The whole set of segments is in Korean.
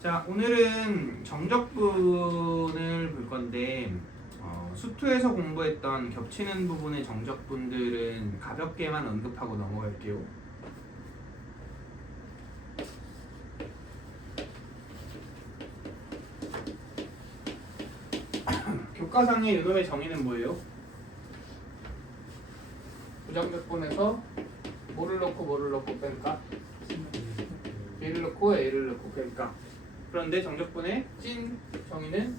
자, 오늘은 정적분을 볼 건데 수투에서 공부했던 겹치는 부분의 정적분들은 가볍게만 언급하고 넘어갈게요. 교과상의 요놈의 정의는 뭐예요? 부정적분에서 뭐를 넣고 뺄까? B를 넣고 A를 넣고 뺄까? 그런데 정적분의 찐 정의는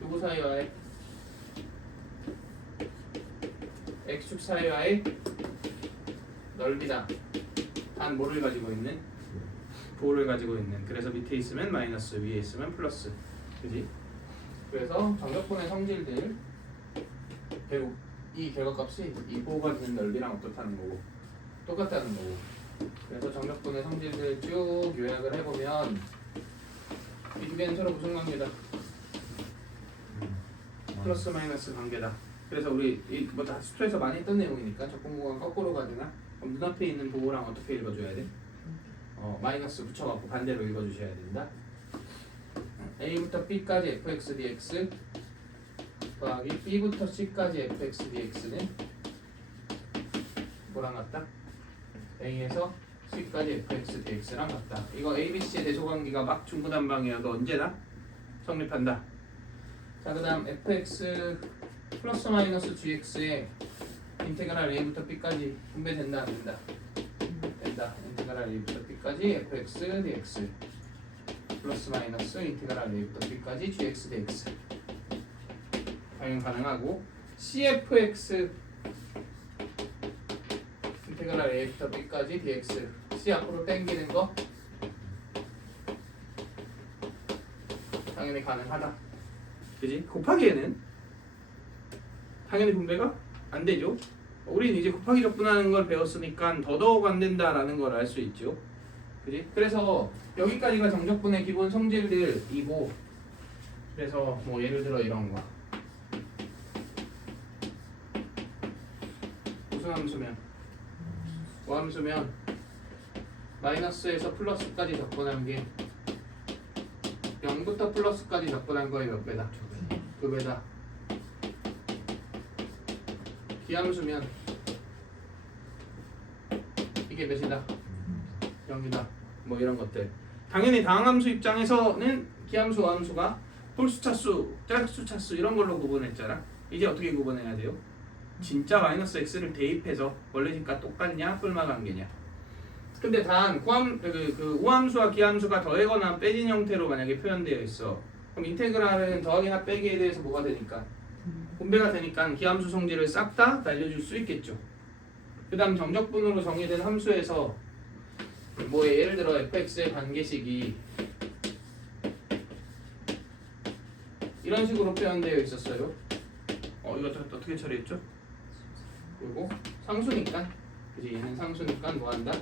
누구 사이와의? X축 사이와의 넓이다. 단 뭐를 가지고 있는? 부호를 가지고 있는. 그래서 밑에 있으면 마이너스, 위에 있으면 플러스. 그지? 그래서 정적분의 성질들 결국 이 결과값이 이 부호가 되는 넓이랑 어떻다는 거고 똑같다는 거고. 그래서 정적분의 성질들 쭉 요약을 해보면 이 두 개는 서로 무슨 관계다? 플러스 마이너스 관계다. 그래서 우리 뭐 다 수투에서 많이 했던 내용이니까 적분구간 거꾸로 가되나? 그럼 눈앞에 있는 부호랑 어떻게 읽어줘야 돼? 마이너스 붙여갖고 반대로 읽어주셔야 된다. A부터 B까지 fx dx 더하기 B부터 C까지 fx dx는 뭐랑 같다? A에서 C까지 fx dx랑 같다. 이거 ABC의 대소관계가 막 중구난방이어도 언제나 성립한다. 자, 그 다음 fx 플러스 마이너스 gx의 인테그랄 a부터 b까지 분배된다 안 된다? 된다. 인테그랄 a부터 b까지 fx dx 플러스 마이너스 인테그랄 a부터 b까지 gx dx 당연 가능하고 cfx 인테그랄 a부터 b까지 dx c 앞으로 당기는 거 당연히 가능하다. 그지? 곱하기에는 당연히 분배가 안 되죠. 우린 이제 곱하기 적분하는 걸 배웠으니까 더더욱 안 된다라는 걸 알 수 있죠. 그지? 그래서 여기까지가 정적분의 기본 성질들이고, 그래서 뭐 예를 들어 이런 거 무슨 함수면 뭐 함수면 마이너스에서 플러스까지 적분한 게 0부터 플러스까지 적분한 거에 몇 배다? 2배다. 기함수면 이게 몇이다? 0이다. 뭐 이런 것들. 당연히 다항함수 입장에서는 기함수, 어함수가 홀수차수, 짝수차수 이런 걸로 구분했잖아. 이제 어떻게 구분해야 돼요? 진짜 마이너스 x를 대입해서 원래 집과 똑같냐? 뿔마 관계냐? 근데 단 우함수와 기함수가 더하거나 빼진 형태로 만약에 표현되어 있어. 그럼 인테그랄은 더하기나 빼기에 대해서 뭐가 되니까? 분배가 되니까 기함수 성질을 싹 다 날려줄 수 있겠죠. 그 다음 정적분으로 정의된 함수에서 뭐 예를 들어 fx의 관계식이 이런 식으로 표현되어 있었어요. 이거 어떻게 처리했죠? 그리고 상수니까, 그지? 얘는 상수니까 뭐한다?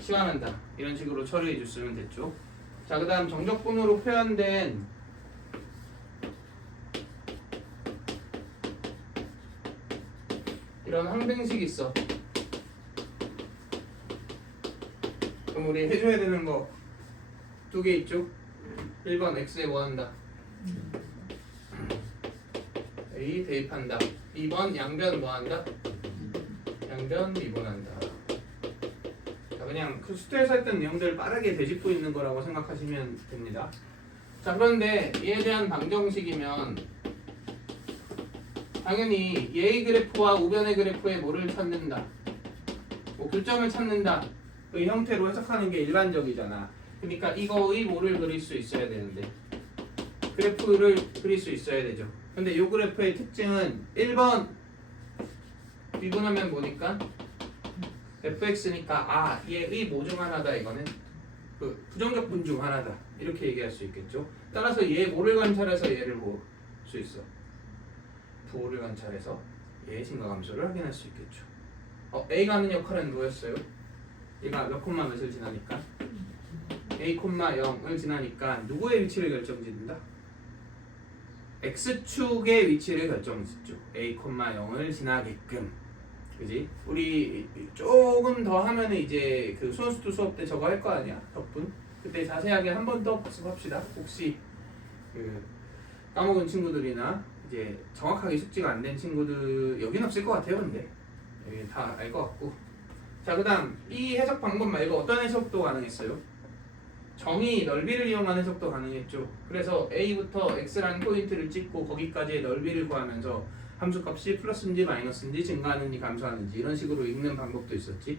시환한다. 이런 식으로 처리해 줬으면 됐죠. 자, 그 다음 정적분으로 표현된 이런 항등식이 있어. 그럼 우리 해줘야 되는 거 두 개 있죠? 1번 x에 뭐 한다? a 대입한다. 2번 양변 뭐 한다? 양변 미분한다. 자, 그냥 그 수트에서 했던 내용들을 빠르게 되짚고 있는 거라고 생각하시면 됩니다. 자, 그런데 이에 대한 방정식이면 당연히 예의 그래프와 우변의 그래프의 뭐를 찾는다? 뭐 교점을 찾는다. 그 형태로 해석하는 게 일반적이잖아. 그러니까 이거의 뭐를 그릴 수 있어야 되는데 그래프를 그릴 수 있어야 되죠. 근데 이 그래프의 특징은 1번 미분하면 뭐니까? fx니까 얘의 뭐 중 하나다. 이거는 그 부정적분 중 하나다. 이렇게 얘기할 수 있겠죠. 따라서 얘 뭐를 관찰해서 얘를 볼 수 있어? 부호를 관찰해서 얘의 증가함수를 확인할 수 있겠죠. A가 하는 역할은 뭐였어요? 얘가 몇 콤마 몇을 지나니까? A, 0을 지나니까 누구의 위치를 결정짓는다? X축의 위치를 결정짓죠. A, 0을 지나게끔. 그지? 우리 조금 더 하면은 이제 그 수원수투 수업 때 저거 할 거 아니야? 덕분? 그때 자세하게 한 번 더 복습합시다. 혹시 그 까먹은 친구들이나 이제 정확하게 숙지가 안 된 친구들 여긴 없을 것 같아요. 근데 여기 다 알 것 같고. 자, 그다음 이 해석 방법 말고 어떤 해석도 가능했어요? 정의 넓이를 이용한 해석도 가능했죠. 그래서 A부터 X라는 포인트를 찍고 거기까지의 넓이를 구하면서 함수값이 플러스인지 마이너스인지 증가하는지 감소하는지 이런 식으로 읽는 방법도 있었지.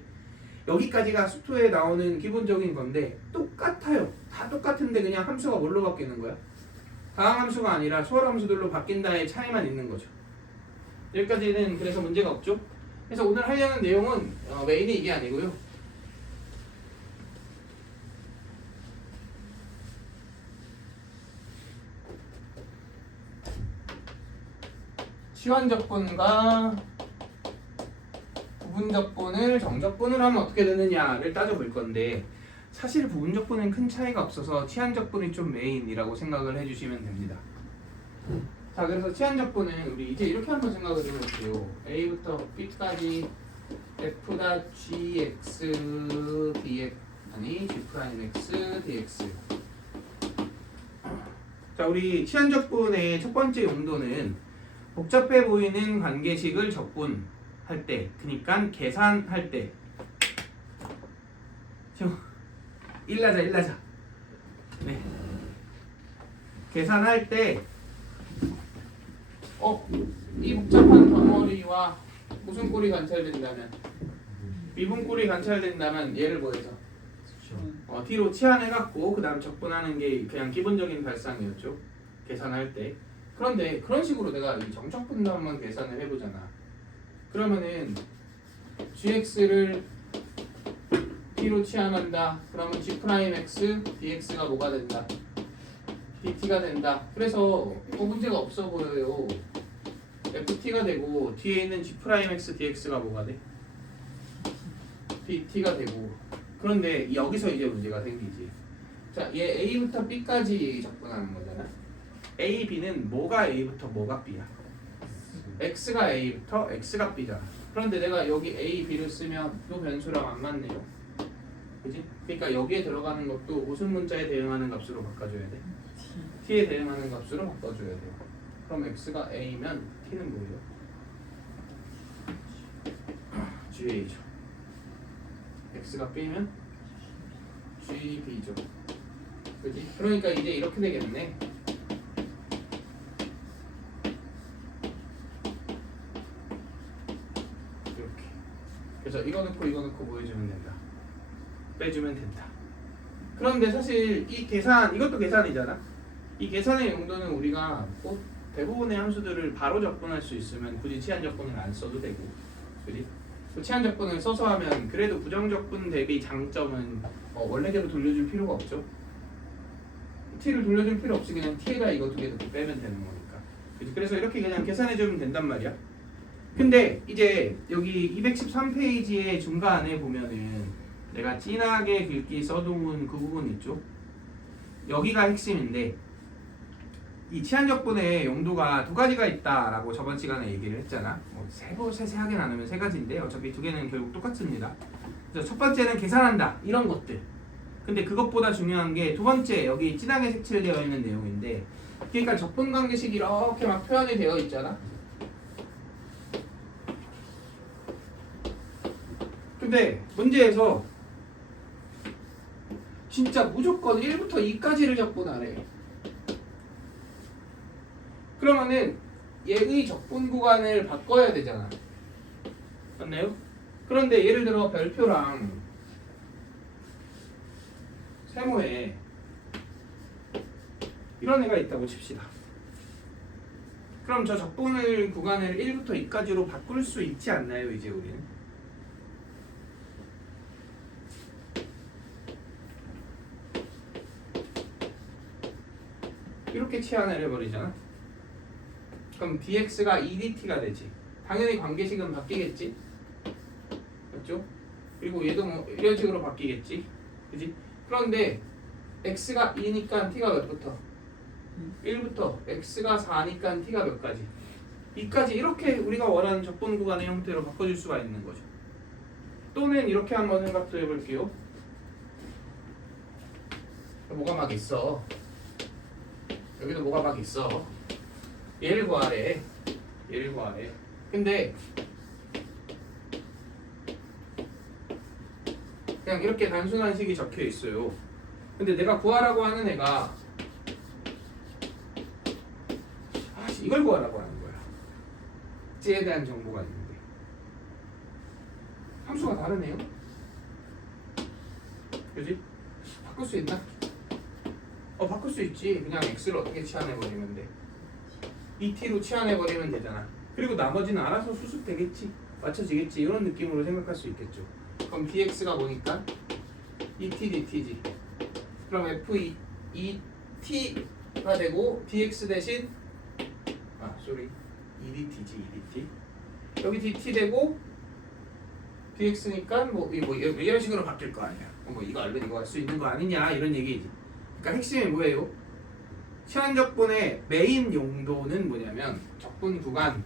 여기까지가 수투에 나오는 기본적인 건데 똑같아요. 다 똑같은데 그냥 함수가 뭘로 바뀌는 거야? 다항함수가 아니라 수월함수들로 바뀐다의 차이만 있는 거죠. 여기까지는 그래서 문제가 없죠. 그래서 오늘 하려는 내용은 메인이 이게 아니고요. 시환적분과 부분적분을 정적분을 하면 어떻게 되느냐를 따져볼 건데 사실 부분적분은 큰 차이가 없어서 치환적분이 좀 메인이라고 생각을 해주시면 됩니다. 자, 그래서 치환적분은 우리 이제 이렇게 한번 생각을 해볼게요. A부터 B까지 f.gx dx 아니 g'x dx. 자, 우리 치환적분의 첫 번째 용도는 복잡해 보이는 관계식을 적분할 때, 그러니까 계산할 때. 일나자. 네. 계산할 때, 이 복잡한 덩어리와 무슨 꼴이 관찰된다면, 미분꼴이 관찰된다면 얘를 뭐해서? t로 치환해갖고 그 다음 적분하는 게 그냥 기본적인 발상이었죠. 계산할 때. 그런데 그런 식으로 내가 이 정적분담만 계산을 해보잖아. 그러면은 gx를 t로 치환한다. 그러면 g'x dx가 뭐가 된다? dt가 된다. 그래서 문제가 없어 보여요. ft가 되고 뒤에 있는 g'x dx가 뭐가 돼? dt가 되고. 그런데 여기서 이제 문제가 생기지. 자, 얘 a부터 b까지 적분하는 거잖아. A, B는 뭐가 A부터 뭐가 B야? X가 A부터 X가 B잖아. 그런데 내가 여기 A, B를 쓰면 이 변수랑 안 맞네요. 그지? 그러니까 여기에 들어가는 것도 무슨 문자에 대응하는 값으로 바꿔줘야 돼? T에 대응하는 값으로 바꿔줘야 돼요. 그럼 X가 A면 T는 뭐예요? GA죠. X가 B면 GB죠. 그지? 그러니까 이제 이렇게 되겠네. 그래서 이거 넣고 뭐 해주면 된다. 빼주면 된다. 그런데 사실 이 계산, 이것도 계산이잖아. 이 계산의 용도는 우리가 꼭 대부분의 함수들을 바로 적분할 수 있으면 굳이 치환적분을 안 써도 되고, 그지? 치환적분을 써서 하면 그래도 부정적분 대비 장점은 원래대로 돌려줄 필요가 없죠. t를 돌려줄 필요 없이 그냥 t에다 이거 두 개 넣고 빼면 되는 거니까. 그치? 그래서 이렇게 그냥 계산해주면 된단 말이야. 근데 이제 여기 213페이지의 중간에 보면은 내가 진하게 굵게 써둔 그 부분 있죠? 여기가 핵심인데 이 치환적분의 용도가 두 가지가 있다라고 저번 시간에 얘기를 했잖아. 세세하게 나누면 세 가지인데 어차피 두 개는 결국 똑같습니다. 그래서 첫 번째는 계산한다 이런 것들. 근데 그것보다 중요한 게 두 번째 여기 진하게 색칠되어 있는 내용인데 그러니까 적분 관계식이 이렇게 막 표현이 되어 있잖아. 근데 문제에서 진짜 무조건 1부터 2까지를 적분하래. 그러면은 얘의 적분 구간을 바꿔야 되잖아. 맞나요? 그런데 예를 들어 별표랑 세모에 이런 애가 있다고 칩시다. 그럼 저 적분을 구간을 1부터 2까지로 바꿀 수 있지 않나요? 이제 우리는 이렇게 치환을 해버리잖아. 그럼 dx가 2dt가 되지. 당연히 관계식은 바뀌겠지. 맞죠? 그리고 얘도 뭐 이런 식으로 바뀌겠지. 그지? 그런데 x가 2니까 t가 몇부터? 1부터 x가 4니까 t가 몇 가지? 2까지 이렇게 우리가 원하는 적분 구간의 형태로 바꿔줄 수가 있는 거죠. 또는 이렇게 한번 생각도 해볼게요. 뭐가 막 있어. 여기도 뭐가 막 있어. 얘를 구하래. 얘를 구하래. 근데 그냥 이렇게 단순한 식이 적혀 있어요. 근데 내가 구하라고 하는 애가 이걸 구하라고 하는 거야. 찌에 대한 정보가 있는데 함수가 다르네요. 그지? 바꿀 수 있나? 바꿀 수 있지. 그냥 x를 어떻게 치환해버리면 돼. et로 치환해버리면 되잖아. 그리고 나머지는 알아서 수습되겠지. 맞춰지겠지. 이런 느낌으로 생각할 수 있겠죠. 그럼 dx가 뭐니까? et dt지. 그럼 f et가 되고 dx 대신 edt지. edt. 여기 dt 되고 dx니까 뭐 이런 식으로 바뀔 거 아니야. 뭐 이거 알면 이거 할 수 있는 거 아니냐 이런 얘기지. 그러니까 핵심이 뭐예요? 치환적분의 메인 용도는 뭐냐면 적분 구간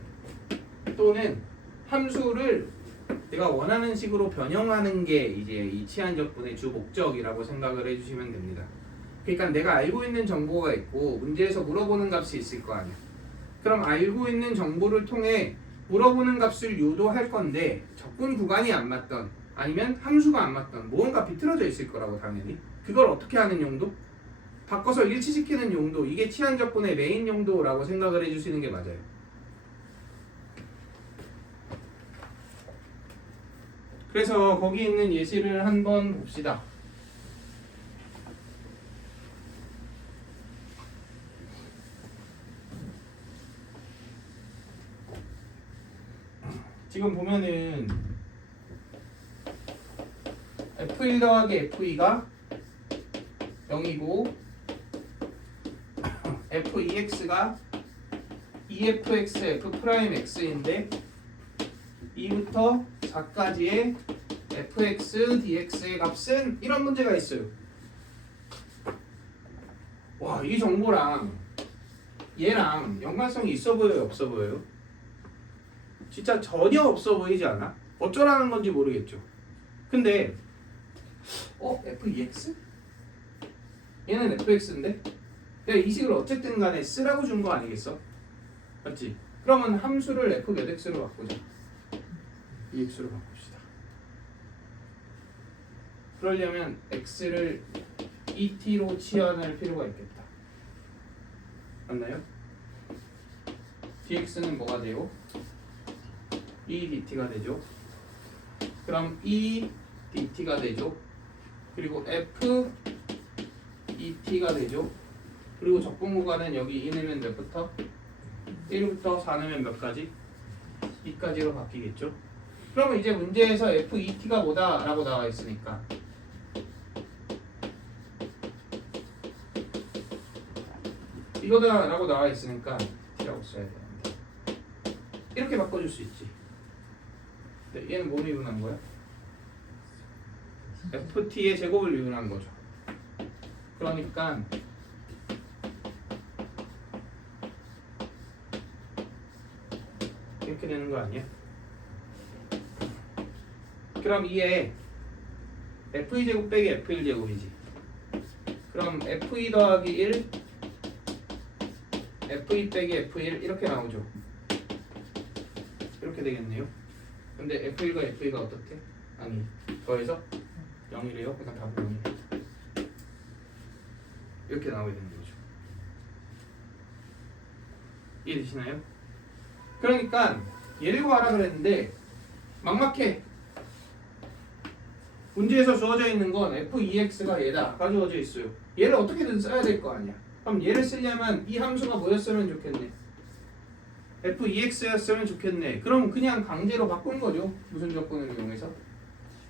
또는 함수를 내가 원하는 식으로 변형하는 게 이제 이 치환적분의 주 목적이라고 생각을 해주시면 됩니다. 그러니까 내가 알고 있는 정보가 있고 문제에서 물어보는 값이 있을 거 아니야. 그럼 알고 있는 정보를 통해 물어보는 값을 유도할 건데 적분 구간이 안 맞던 아니면 함수가 안 맞던 무언가 비틀어져 있을 거라고 당연히. 그걸 어떻게 하는 용도? 바꿔서 일치시키는 용도. 이게 치환적분의 메인 용도라고 생각을 해주시는 게 맞아요. 그래서 거기 있는 예시를 한번 봅시다. 지금 보면은 F1 더하기 F2가 0이고 F2x가 2fx f'x인데 2부터 4까지의 fx dx의 값은 이런 문제가 있어요. 와, 이 정보랑 얘랑 연관성이 있어 보여요, 없어 보여요? 진짜 전혀 없어 보이지 않아? 어쩌라는 건지 모르겠죠. 근데 f2x? 얘는 fx인데? 내가 이 식을 어쨌든 간에 쓰라고 준 거 아니겠어? 맞지? 그러면 함수를 f 몇 x로 바꾸자. 2x로 바꿉시다. 그러려면 x를 et로 치환할 필요가 있겠다. 맞나요? dx는 뭐가 돼요? edt가 되죠. 그럼 edt가 되죠. 그리고 f et가 되죠. 그리고 적분 구간은 여기 2 넣으면 몇부터? 1부터 4 넣으면 몇 가지? 2까지로 바뀌겠죠. 그러면 이제 문제에서 FET가 뭐다? 라고 나와 있으니까 이거다 라고 나와 있으니까 T라고 써야 되는데 이렇게 바꿔줄 수 있지. 근데 얘는 뭘 이분한 거야? FT의 제곱을 이분한 거죠. 그러니까 이렇게 되는 거 아니야? 그럼 이에 F2 제곱 빼기 F1 제곱이지. 그럼 F2 더하기 1 F2 빼기 F1 이렇게 나오죠. 이렇게 되겠네요. 근데 F1과 F2가 어떻게? 아니 더해서 0이래요. 그러니까 답은 0이래. 이렇게 나오게 되는 거죠. 이해되시나요? 그러니까 얘를 구하라 그랬는데 막막해. 문제에서 주어져 있는 건 f2x가 얘다 가주어져 있어요. 얘를 어떻게든 써야 될 거 아니야. 그럼 얘를 쓰려면 이 함수가 뭐였으면 좋겠네? f2x였으면 좋겠네. 그럼 그냥 강제로 바꾼 거죠. 무슨 적분을 이용해서?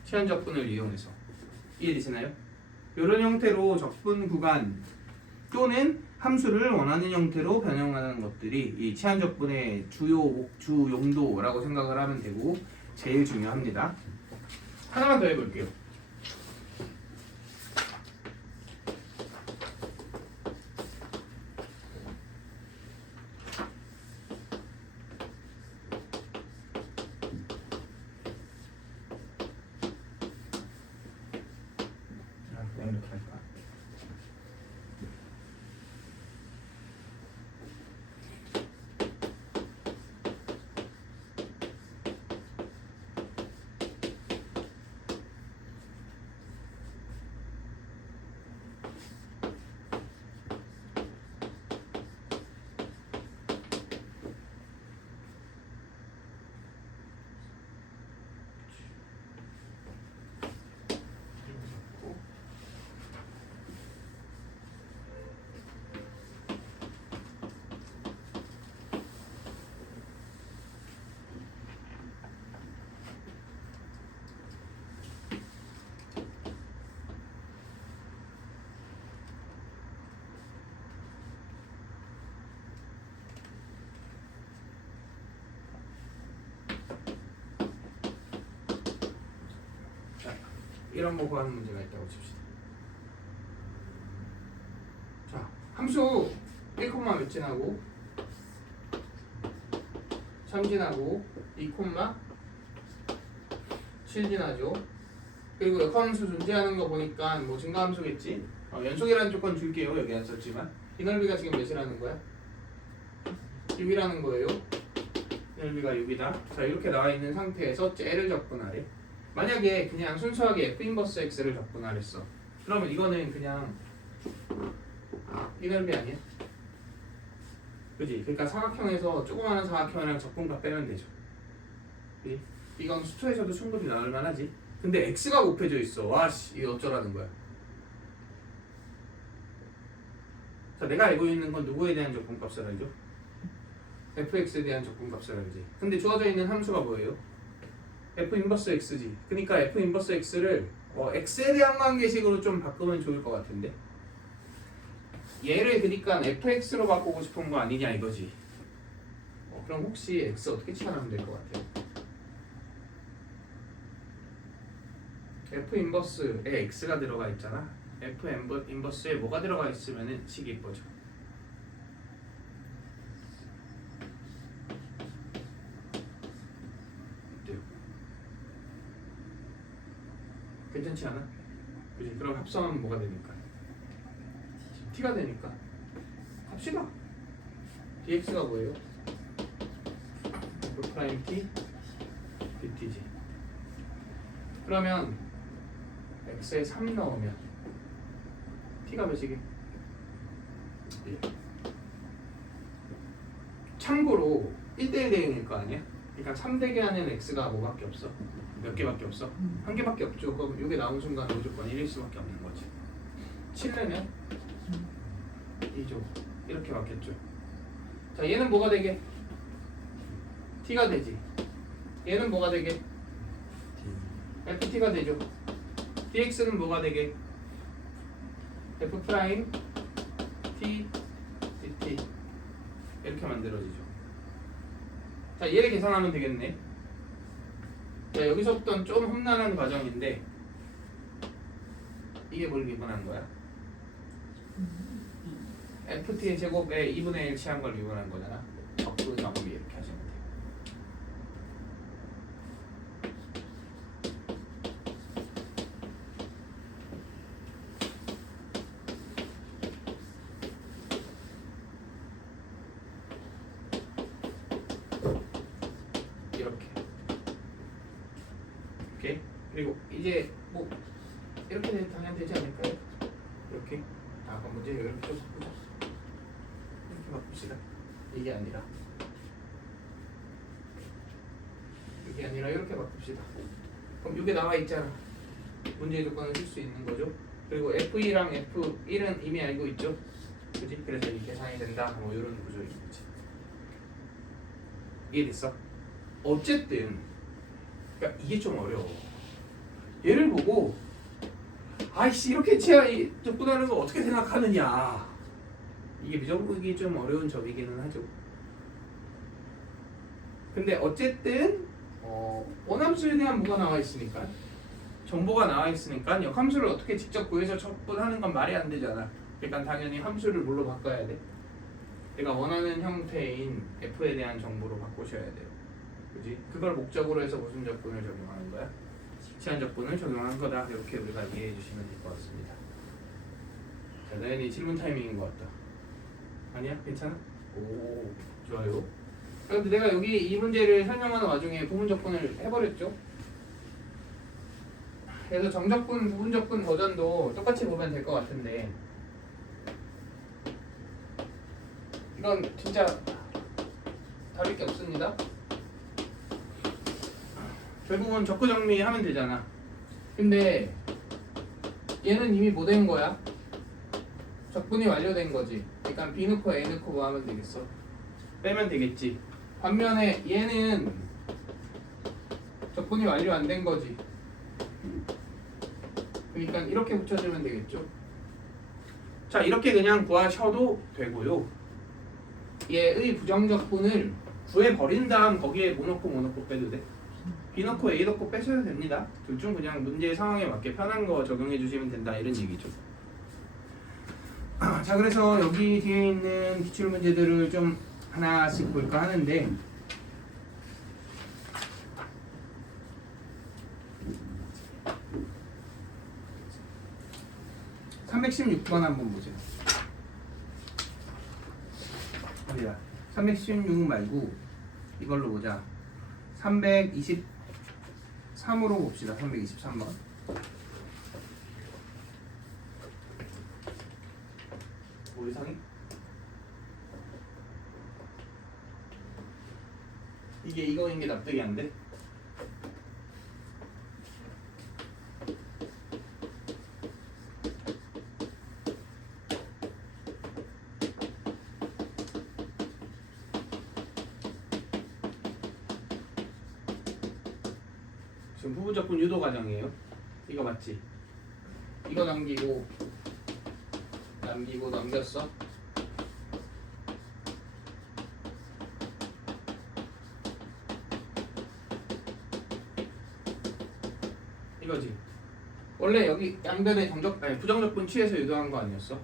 치환 적분을 이용해서. 이해되시나요? 이런 형태로 적분 구간 또는 함수를 원하는 형태로 변형하는 것들이 이 치환 적분의 주 용도라고 생각을 하면 되고 제일 중요합니다. 하나만 더 해볼게요. 그냥 이렇게 할까? 이런 거 구하는 문제가 있다고 칩시다. 자, 함수 1, 몇 진하고 3진하고 2, 7진하죠. 그리고 역함수 존재하는 거 보니까 뭐 증가함수겠지. 연속이라는 조건 줄게요. 여기 안 썼지만 이 넓이가 지금 몇이라는 거야? 6이라는 거예요. 이 넓이가 6이다. 자, 이렇게 나와 있는 상태에서 쟤를 접근하래. 만약에 그냥 순수하게 F 인버스 X를 접근하랬어. 그러면 이거는 그냥 이 넓이 아니야? 그지? 그러니까 사각형에서 조그마한 사각형이랑 적분값 빼면 되죠. 그지? 이건 수초에서도 충분히 나올 만하지. 근데 X가 곱해져 있어. 와씨, 이거 어쩌라는 거야? 자, 내가 알고 있는 건 누구에 대한 적분값을 알죠? fx에 대한 적분값을 알지. 근데 주어져 있는 함수가 뭐예요? f 인버스 x지. 그러니까 f 인버스 x를 x에 대한 관계식으로 좀 바꾸면 좋을 것 같은데. 얘를 그러니까 fx로 바꾸고 싶은 거 아니냐 이거지. 그럼 혹시 x 어떻게 치환하면 될 것 같아요? f 인버스에 x가 들어가 있잖아. f 인버스에 뭐가 들어가 있으면은 식이 이뻐져. 어때요? 괜찮지 않아? 그치? 그럼 합성하면 뭐가 되니까? t가 되니까 합시다. dx가 뭐예요? f 프라임 t dt지. 그러면 x에 3 넣으면 t가 몇이게? 1. 참고로 1대1 대응일 거 아니야? 그러니까 3대개 하는 x가 뭐밖에 없어? 몇 개밖에 없어? 한 개밖에 없죠. 그럼 이게 나온 순간 무조건 1일 수밖에 없는 거지. 7내면 2죠. 이렇게 맞겠죠. 자, 얘는 뭐가 되게? t가 되지. 얘는 뭐가 되게? ft가 되죠. dx는 뭐가 되게? f 프라임 t dt 이렇게 만들어지죠. 자, 얘를 계산하면 되겠네. 자, 여기서부터는 좀 험난한 과정인데 이게 뭘 미분한 거야? ft의 제곱에 2분의 1 취한 걸 미분한 거잖아. 적분 정비 이렇게 하시면 돼요. 이렇게. 오케이. 그리고 이제 뭐 이렇게 당연 되지 않을까요? 이렇게. 아, 그럼 문제 이렇게 좀 바꾸자. 이렇게 바꿉시다. 이게 아니라 이렇게 바꿉시다. 그럼 이게 나와 있잖아. 문제의 조건을 쓸 수 있는 거죠. 그리고 F2랑 F1은 이미 알고 있죠. 그지? 그래서 이게 계산이 된다. 뭐 이런 구조인 거지. 이해됐어? 어쨌든 그러니까 이게 좀 어려워. 얘를 보고 아이씨 이렇게 채야 접근하는 거 어떻게 생각하느냐. 이게 미적분이 좀 어려운 점이기는 하죠. 근데 어쨌든 원함수에 대한 뭐가 나와 있으니까, 정보가 나와 있으니까 역함수를 어떻게 직접 구해서 접근하는 건 말이 안 되잖아. 그러니까 당연히 함수를 뭘로 바꿔야 돼? 내가 원하는 형태인 f에 대한 정보로 바꾸셔야 돼요. 그지? 그걸 목적으로 해서 무슨 적분을 적용하는 거야? 시한 적분을 적용하는 거다. 이렇게 우리가 이해해 주시면 될 것 같습니다. 자, 나연이 질문 타이밍인 것 같다. 아니야? 괜찮아? 오, 좋아요. 그런데 내가 여기 이 문제를 설명하는 와중에 부분 적분을 해버렸죠. 그래서 정적분, 부분 적분 버전도 똑같이 보면 될 것 같은데 이건 진짜 다를 게 없습니다. 결국은 적구 정리하면 되잖아. 근데 얘는 이미 뭐 된 거야? 적분이 완료된 거지. 그러니까 B 넣고 A 넣고 뭐 하면 되겠어? 빼면 되겠지. 반면에 얘는 적분이 완료 안 된 거지. 그러니까 이렇게 붙여주면 되겠죠. 자, 이렇게 그냥 구하셔도 되고요. 얘의 부정적분을 구해버린 다음 거기에 뭐 넣고 빼도 돼? B 넣고 A 넣고 빼셔도 됩니다. 둘 중 그냥 문제 상황에 맞게 편한 거 적용해 주시면 된다 이런 얘기죠. 자, 그래서 여기 뒤에 있는 기출 문제들을 좀 하나씩 볼까 하는데 316번 한번 보세요. 어디야? 316 말고 이걸로 보자. 323으로 봅시다. 323번. 뭐 이상해? 이게 이거인 게 납득이 안 돼? 지금 부부적분 유도 과정이에요. 이거 맞지? 이거 남기고 넘겼어. 이거지. 원래 여기 양변에 부정적분 취해서 유도한 거 아니었어?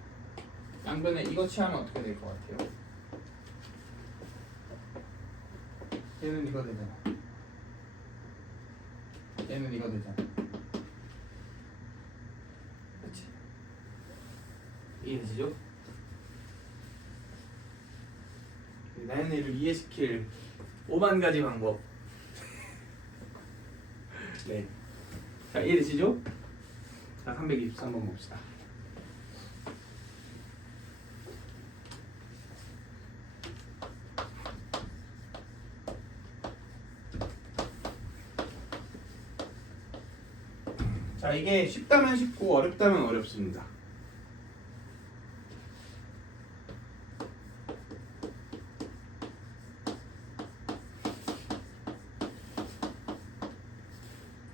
양변에 이거 취하면 어떻게 될 것 같아요? 얘는 이거 되잖아. 얘는 이거 되잖아. 그렇지? 이해되시죠? 나연이를 이해시킬 5만 가지 방법. 네. 자, 이해되시죠? 자, 323번 봅시다. 자, 이게 쉽다면 쉽고 어렵다면 어렵습니다.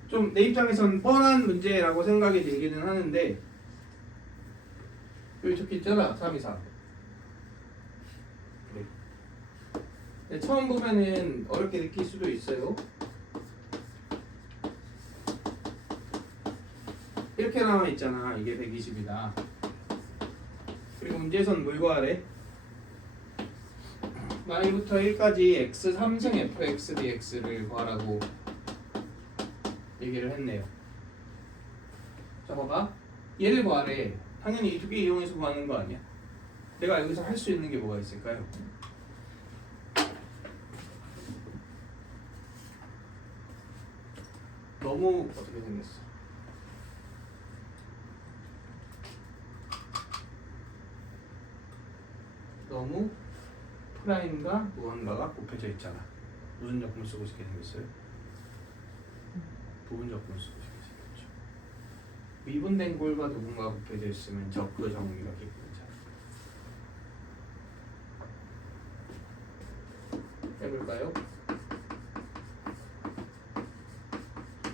좀 내 입장에선 뻔한 문제라고 생각이 들기는 하는데 여기 적혀있잖아. 324. 그래. 근데 처음 보면은 어렵게 느낄 수도 있어요. 이렇게 나와 있잖아. 이게 120이다. 그리고 문제에선 뭘 구하래? 마이부터 1까지 x 3승 fx dx를 구하라고 얘기를 했네요. 자, 봐봐. 얘를 구하래. 당연히 이 두 개 이용해서 구하는 거 아니야? 내가 여기서 할 수 있는 게 뭐가 있을까요? 너무 어떻게 생겼어? 너무 프라임과 무언가가 곱해져 있잖아. 무슨 적분 쓰고 싶게 생겼어요? 부분 적분 쓰고 싶게 생겼죠. 미분된 골과 누군가 곱해져 있으면 적그 정의가 기분이잖아. 해볼까요?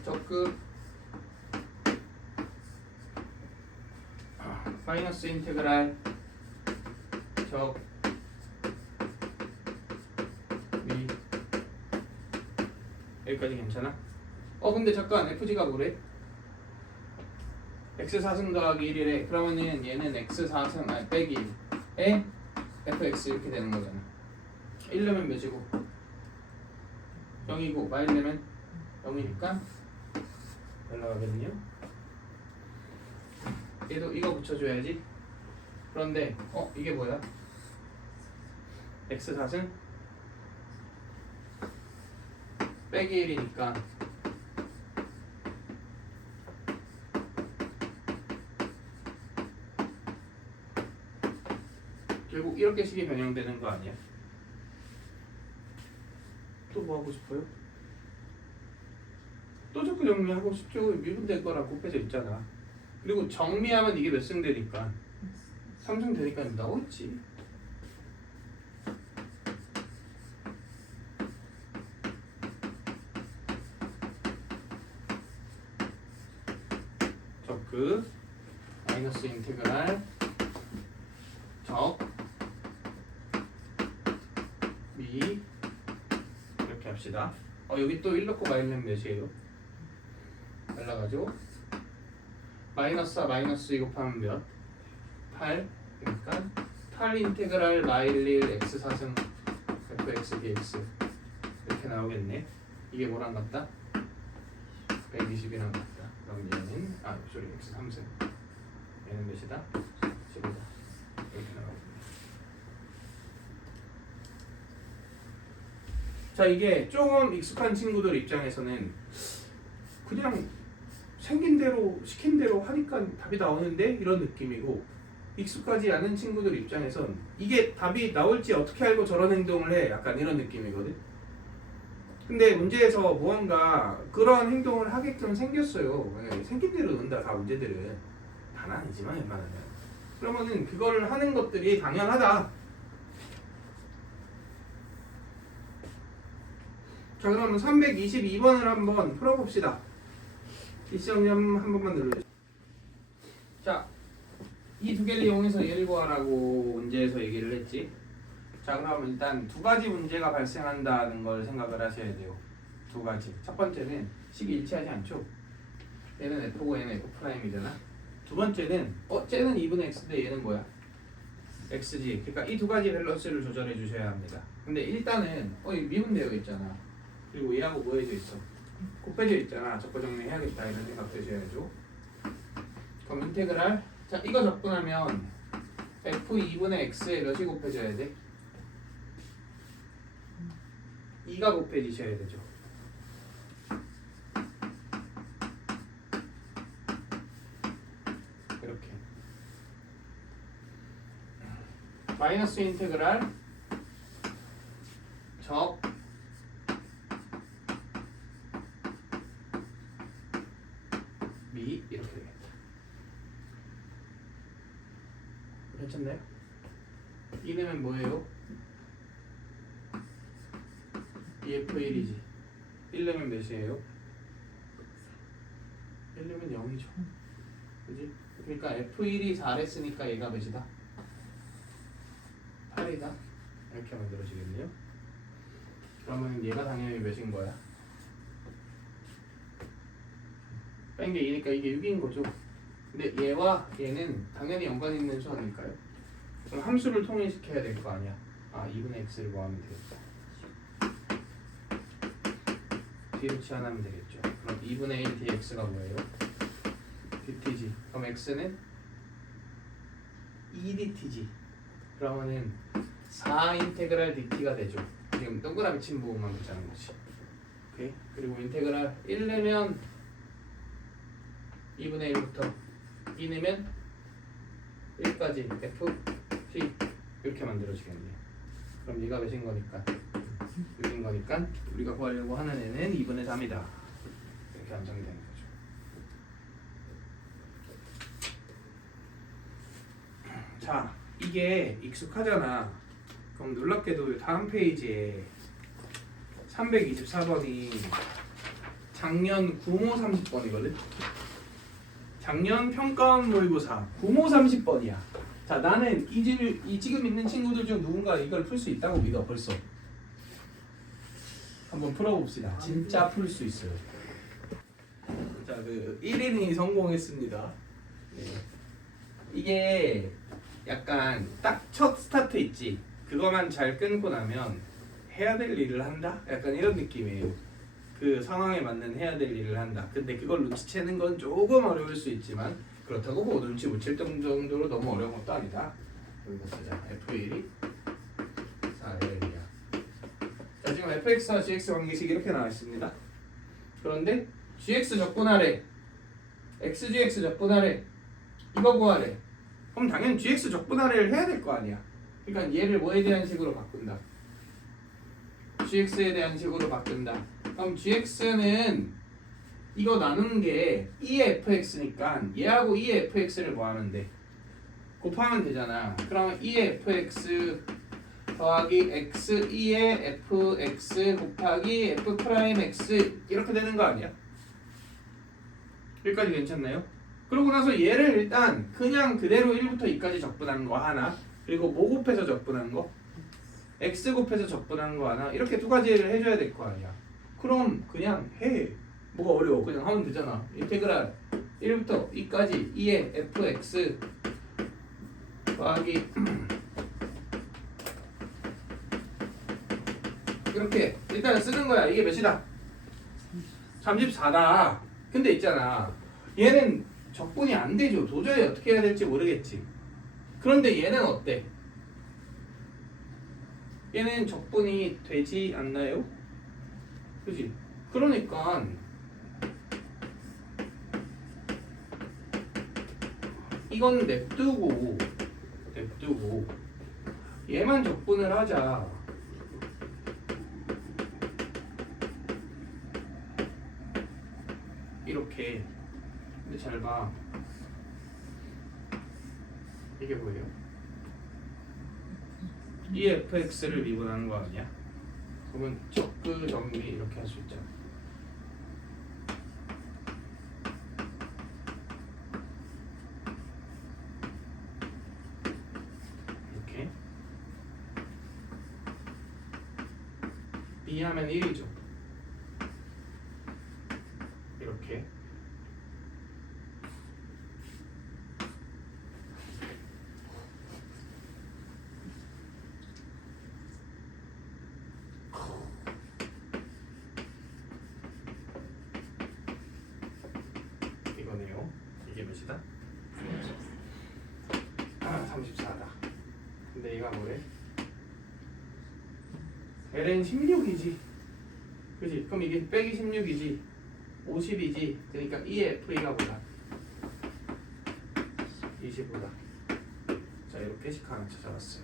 적그 마이너스 인테그랄 적 미 여기까지 괜찮아? 근데 잠깐 FG가 뭐래? x4승 더하기 1이래. 그러면은 얘는 x4승 빼기 1에 fx 이렇게 되는 거잖아. 1려면 몇이고? 0이고 마이너면 0이니까 올라가거든요. 얘도 이거 붙여줘야지. 그런데 이게 뭐야? x4승 빼기 1이니까 결국 이렇게 식이 변형되는 거 아니야? 또 뭐 하고 싶어요? 또 자꾸 정리하고 싶죠. 미분될 거랑 곱해져 있잖아. 그리고 정리하면 이게 몇 승 되니까 3승 되니까 나오겠지. 적그 마이너스 인테그랄 적 미 이렇게 합시다. 여기 또 1 넣고 마이너스 몇이에요? 달라가지고 마이너스 4 마이너스 2 곱하면 몇? 8. 그러니까 8 인테그랄 마일 1 x 4승 fx dx 이렇게 나오겠네. 이게 뭐랑 같다? 120이랑 같다. 그럼 얘는 x 3승 얘는 몇이다? 10이다. 이렇게 나오겠네. 자, 이게 조금 익숙한 친구들 입장에서는 그냥 생긴 대로 시킨 대로 하니까 답이 나오는데 이런 느낌이고, 익숙하지 않은 친구들 입장에선 이게 답이 나올지 어떻게 알고 저런 행동을 해? 약간 이런 느낌이거든. 근데 문제에서 무언가 그런 행동을 하게끔 생겼어요. 생긴 대로 논다 다 문제들은. 다는 아니지만 웬만하면. 그러면은 그걸 하는 것들이 당연하다. 자, 그러면 322번을 한번 풀어봅시다. 일시정점 한 번만 눌러주세요. 자, 이 두 개를 이용해서 얘를 구하라고 문제에서 얘기를 했지. 자, 그럼 일단 두 가지 문제가 발생한다는 걸 생각을 하셔야 돼요. 두 가지. 첫 번째는 식이 일치하지 않죠. 얘는 F고 얘는 F'이잖아. 두 번째는 쟤는 2분의 X인데 얘는 뭐야? X지. 그러니까 이 두 가지 밸런스를 조절해 주셔야 합니다. 근데 일단은 미분되어 있잖아. 그리고 얘하고 뭐 해져 있어? 곱해져 있잖아. 적고 정리해야겠다 이런 생각 드셔야죠. 그럼 인테그랄, 자 이거 적분하면 f2분의 x에 몇이 곱해져야 돼? 2가 곱해지셔야 되죠. 이렇게 마이너스 인테그랄 적 미 이렇게 되겠다. 괜찮나요? 2내면 뭐예요? 2f1이지. 1내면 몇이에요? 1내면 0이죠. 그지? 그러니까 f1이 4를 했으니까 얘가 몇이다? 8이다. 이렇게 만들어지겠네요. 그러면 얘가 당연히 몇인 거야? 뺀 게 2니까 이게 6인 거죠. 근데 얘와 얘는 당연히 연관 있는 수 아닐까요? 그럼 함수를 통일시켜야 될 거 아니야. 2분의 x를 구하면 되겠다. 뒤로 치환하면 되겠죠. 그럼 2분의 1 dx가 뭐예요? dt지. 그럼 x는 2dt지. 그러면은 4 인테그랄 dt가 되죠. 지금 동그라미 친 부분만 보자는 거지. 오케이. 그리고 인테그랄 1 내면 2분의 1부터 2 내면 1까지 f t 이렇게 만들어지겠네요. 그럼 얘가 몇인 거니까 6인 거니까 우리가 구하려고 하는 애는 2분의 3이다. 이렇게 완성되는 거죠. 자, 이게 익숙하잖아. 그럼 놀랍게도 다음 페이지에 324번이 작년 구모 30번이거든. 작년 평가원 모의고사 구모 30번이야. 자, 나는 이 지금 있는 친구들 중 누군가 이걸 풀 수 있다고 믿어. 벌써 한번 풀어봅시다. 진짜 풀 수 있어요. 자, 1인이 성공했습니다. 네. 이게 약간 딱 첫 스타트 있지. 그거만 잘 끊고 나면 해야 될 일을 한다? 약간 이런 느낌이에요. 그 상황에 맞는 해야 될 일을 한다. 근데 그걸 눈치채는 건 조금 어려울 수 있지만 그렇다고 뭐 눈치 못 챌 정도로 너무 어려운 것도 아니다. 여기다 쓰자. F1이 4의 1이야. 자, 지금 fx와 gx 관계식 이렇게 나와 있습니다. 그런데 gx 적분하래, xgx 적분하래, 이거 구하래. 그럼 당연히 gx 적분하래를 해야 될 거 아니야. 그러니까 얘를 뭐에 대한 식으로 바꾼다? gx에 대한 식으로 바꾼다. 그럼 gx는 이거 나누는 게 2의 fx니까 얘하고 2의 fx를 뭐 하면 돼? 곱하면 되잖아. 그러면 2의 fx 더하기 x 2의 fx 곱하기 f 프라임 x 이렇게 되는 거 아니야? 여기까지 괜찮나요? 그러고 나서 얘를 일단 그냥 그대로 1부터 2까지 적분한 거 하나, 그리고 뭐 곱해서 적분한 거? x 곱해서 적분한 거 하나, 이렇게 두 가지를 해줘야 될 거 아니야. 그럼 그냥 해. 뭐가 어려워? 그냥 하면 되잖아. 인테그랄 1부터 2까지 2의 fx 더하기 이렇게 일단은 쓰는 거야. 이게 몇이다? 34다. 근데 있잖아. 얘는 적분이 안 되죠. 도저히 어떻게 해야 될지 모르겠지. 그런데 얘는 어때? 얘는 적분이 되지 않나요? 그지? 그러니까 이건 냅두고 얘만 적분을 하자. 이렇게. 근데 잘 봐. 이게 뭐예요? 이 fx를 미분하는 거 아니야? 그러면 적그 정리 이렇게 할 수 있잖아. 이렇게 b 하면 1이죠. 이렇게 이거네요. 이게 몇이다? 34다. 근데 얘가 뭐래? ln 16이지. 그지? 그럼 이게 빼기 16이지. 50이지. 그러니까 EFE가 뭐다? 25다. 자, 이렇게 식 하나 찾아봤어요.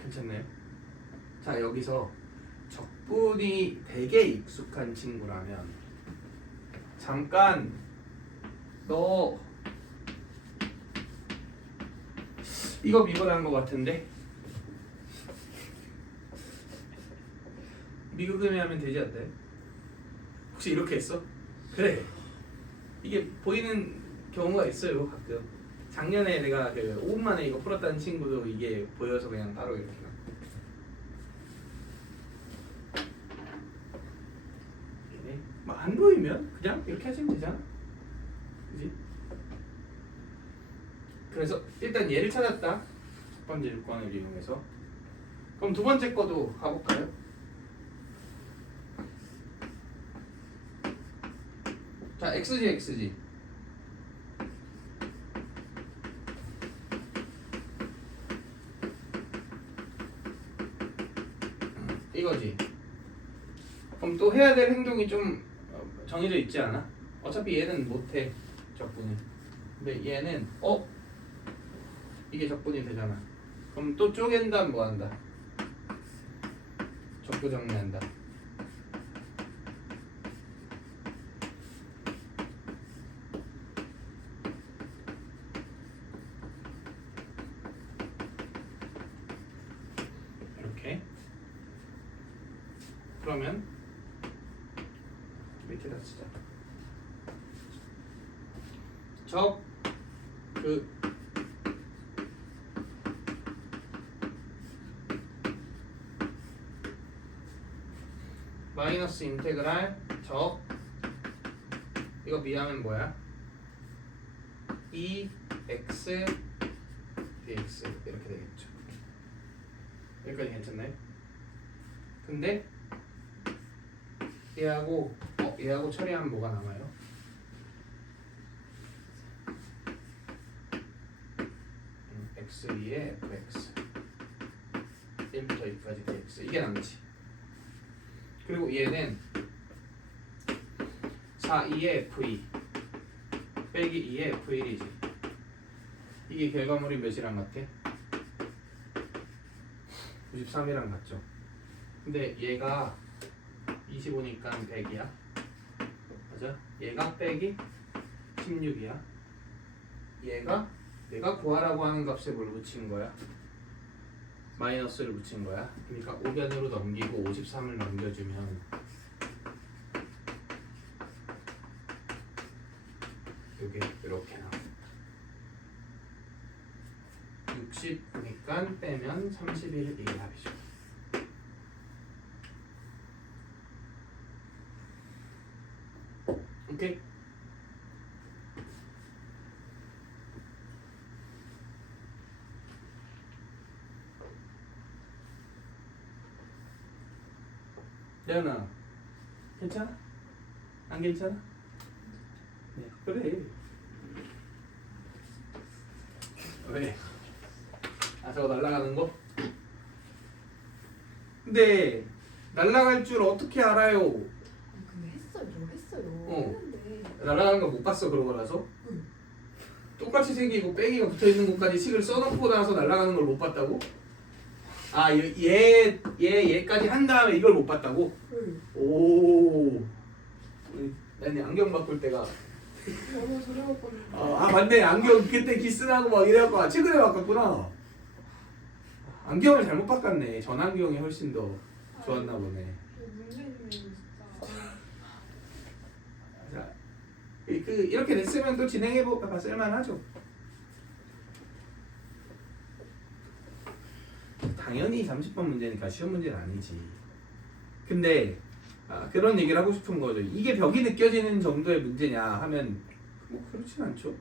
괜찮나요? 자, 여기서 적분이 되게 익숙한 친구라면 잠깐 너 이거 미분한 것 같은데 미국음이 하면 되지 않나요? 혹시 이렇게 했어? 그래. 이게 보이는 경우가 있어요 가끔. 작년에 내가 그 5분 만에 이거 풀었다는 친구도 이게 보여서 그냥 따로 이렇게 막 안 보이면 그냥 이렇게 하시면 되잖아. 그지? 그래서 일단 얘를 찾았다. 첫 번째 조건을 이용해서. 그럼 두 번째 거도 가볼까요? 자, xg 이거지. 그럼 또 해야 될 행동이 좀 정해져 있지 않아? 어차피 얘는 못해 적분이. 근데 얘는 이게 적분이 되잖아. 그럼 또 쪼갠 다음 뭐 한다? 적분 정리한다. 이렇게. 그러면 밑에다 쓰자. 마이너스 인테그랄 이거 미하면 뭐야? 2x dx 이렇게 되겠죠. 여기까지 괜찮나요? 근데 얘하고 처리하면 뭐가 남아요? x2의 fx 1부터 2까지 dx 이게 남지. 그리고 얘는 4,2의 f2 빼기 2의 f1이지. 이게 결과물이 몇이랑 같아? 93이랑 같죠. 근데 얘가 25니까 100이야. 맞아? 얘가 빼기 16이야. 얘가 내가 구하라고 하는 값에 뭘 붙인 거야? 마이너스를 붙인 거야. 그러니까 5변으로 넘기고 53을 넘겨주면 이게 이렇게 나와. 60니까 빼면 31 이게 답이죠. 오케이? 레연아 괜찮아? 안 괜찮아? 네 그래. 왜? 아 저거 날아가는 거? 근데 날아갈 줄 어떻게 알아요? 근데 했어요. 저 했어요. 어. 했는데. 날아가는 거 못 봤어 그런 거라서? 응. 똑같이 생기고 빼기가 붙어있는 곳까지 식을 써놓고 나서 날아가는 걸 못 봤다고? 아 얘까지 한 다음에 이걸 못 봤다고? 응. 오 난 안경 바꿀 때가 너무 두려웠거든요. 아 맞네 안경 그때 기스나고 막 이래갖고 최근에 바꿨구나. 안경을 잘못 바꿨네. 전안경이 훨씬 더 좋았나 보네. 문제는 진짜. 자, 이렇게 됐으면 또 진행해볼까 쓸만하죠. 당연히 30번 문제니까 쉬운 문제는 아니지. 근데 그런 얘기를 하고 싶은 거죠. 이게 벽이 느껴지는 정도의 문제냐 하면 뭐 그렇진 않죠.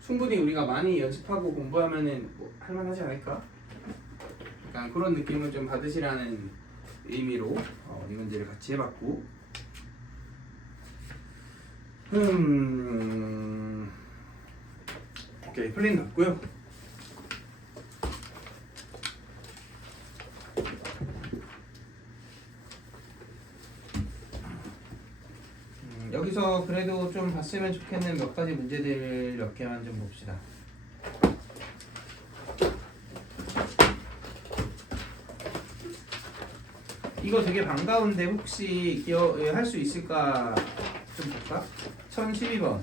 충분히 우리가 많이 연습하고 공부하면은 뭐 할만하지 않을까? 약간 그런 느낌을 좀 받으시라는 의미로 이 문제를 같이 해봤고, 오케이 플랜 났고요. 여기서 그래도 좀 봤으면 좋겠는 몇 가지 문제들 몇 개만 좀 봅시다. 이거 되게 반가운데 혹시 할 수 있을까 좀 볼까? 1012번.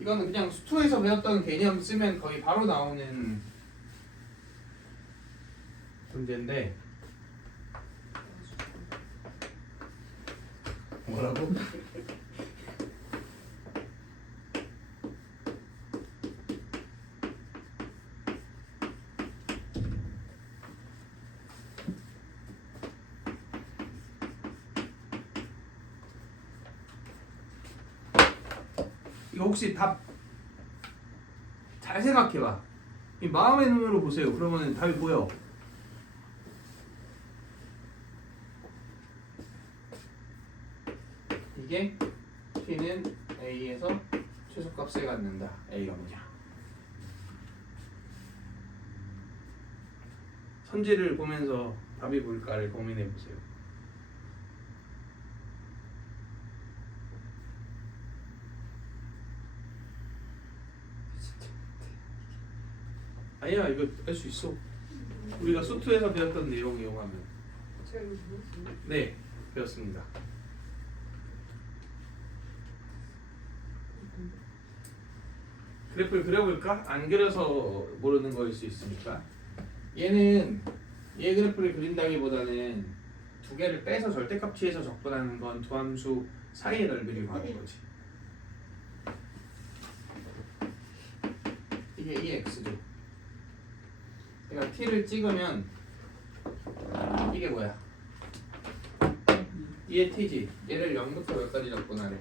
이거는 그냥 수투에서 배웠던 개념 쓰면 거의 바로 나오는 문제인데 뭐라고? 이거 혹시 답 잘 생각해봐. 이 마음의 눈으로 보세요. 그러면 답이 보여. 이게 P는 A에서 최소값을 갖는다. A가 뭐냐? 선지를 보면서 답이 뭘까를 고민해 보세요. 아니야 이거 할 수 있어. 우리가 수투에서 배웠던 내용 이용하면. 제가 이거 뭐였어요? 네 배웠습니다. 그래프를 그려볼까? 안 그려서 모르는 거일 수 있으니까. 얘는 얘 그래프를 그린다기보다는 두 개를 빼서 절대값 취해서 적분하는 건 두 함수 사이의 넓이를 구하는 거지. 이게 이 x죠. 내가 t를 찍으면 이게 뭐야? 얘 t지. 얘를 0부터 몇까지 적분하래?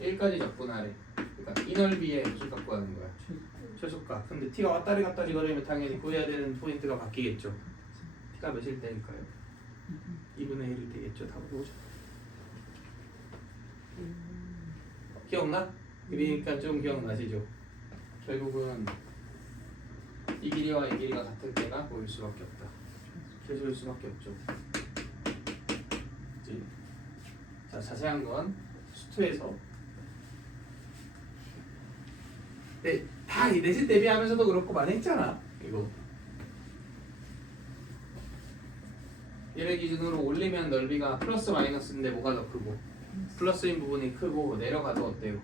1까지 적분하래. 그러니까 이 넓이에 무슨 값 구하는 거야? 최소값. 근데 t가 왔다리 갔다리 거리면 당연히 구해야 되는 포인트가 바뀌겠죠. t가 몇일 때일까요? 2분의 1일 때겠죠. 답을 보자. 기억나? 그러니까 좀 기억나시죠? 결국은 이 길이와 이 길이가 같을 때가 보일 수밖에 없다. 최소일 수밖에 없죠. 그치? 자, 자세한 건 수투에서 다 내신 대비하면서도 그렇고 많이 했잖아. 이거 얘를 기준으로 올리면 넓이가 플러스 마이너스인데 뭐가 더 크고 플러스인 부분이 크고 내려가도 어때요?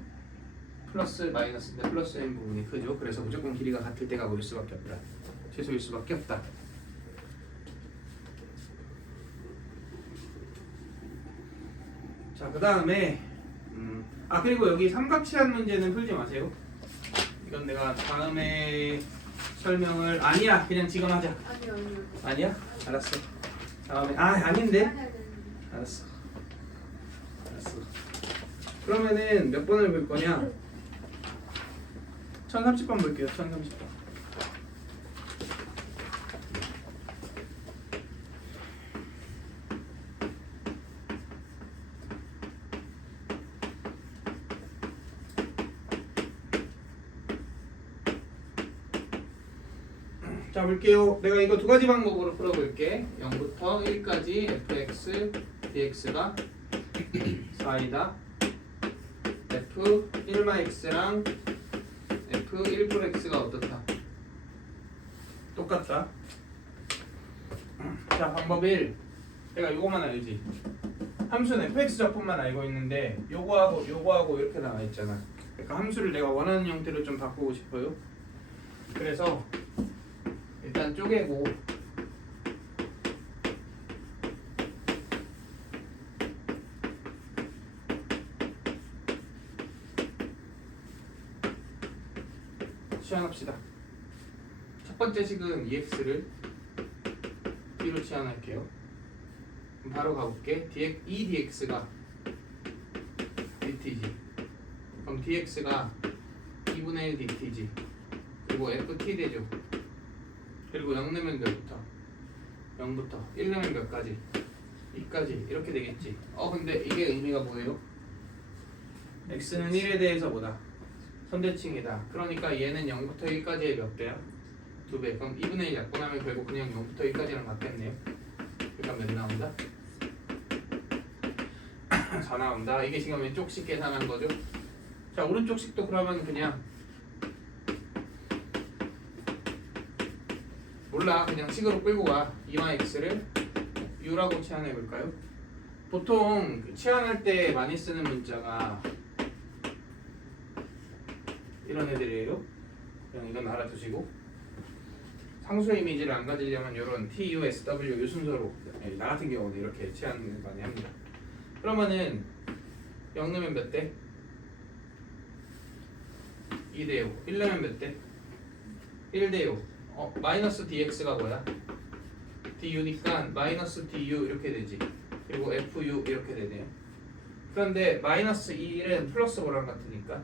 플러스 마이너스인데 플러스인 부분이 크죠. 그래서 무조건 길이가 같을 때가 보일 수밖에 없다. 최소일 수밖에 없다. 자, 그 다음에 아 그리고 여기 삼각치환 문제는 풀지 마세요. 이건 내가 다음에 설명을 아니야 그냥 지금 하자. 아니요 아니요. 아니야? 알았어. 다음에 아닌데? 아니. 알았어. 그러면은 몇 번을 볼 거냐? 1030번 볼게요. 1030번. 자 볼게요. 내가 이거 두 가지 방법으로 풀어볼게. 0부터 1까지 fx dx가 4이다. f 1-x랑 f 1-x가 어떻다? 똑같다. 자 방법 1. 내가 이거만 알지. 함수는 fx 적분만 알고 있는데 요거하고 이렇게 나와 있잖아. 그러니까 함수를 내가 원하는 형태로 좀 바꾸고 싶어요. 그래서 일단 쪼개고 치환합시다. 첫 번째 식은 EX를 D로 치환할게요. 그럼 바로 가볼게. E DX가 DT지. 그럼 DX가 2분의 1 DT지. 그리고 FT 되죠. 그리고 0 넣으면 몇부터? 0부터 1 넣으면 몇 가지? 2까지 이렇게 되겠지. 근데 이게 의미가 뭐예요? x는 1에 대해서 뭐다? 선대칭이다. 그러니까 얘는 0부터 1까지의 몇 배야? 2배. 그럼 2분의 1 약분하면 결국 그냥 0부터 1까지랑 같겠네요. 그러니까 몇 나온다? 4 나온다. 이게 지금 왼쪽식 계산한 거죠? 자 오른쪽식도 그러면 그냥 몰라 그냥 식으로 끌고 가. 2x를 u라고 치환해 볼까요? 보통 치환할 때 많이 쓰는 문자가 이런 애들이에요. 그냥 이건 알아두시고 상수의 이미지를 안 가지려면 이런 t, u, s, w 이 순서로 나 같은 경우는 이렇게 치환을 많이 합니다. 그러면은 0 넣으면 몇 대? 2대 5. 1 넣으면 몇 대? 1대 5. 마이너스 dx가 뭐야? du니까 마이너스 du 이렇게 되지. 그리고 fu 이렇게 되네요. 그런데 마이너스 1은 플러스 뭐랑 같으니까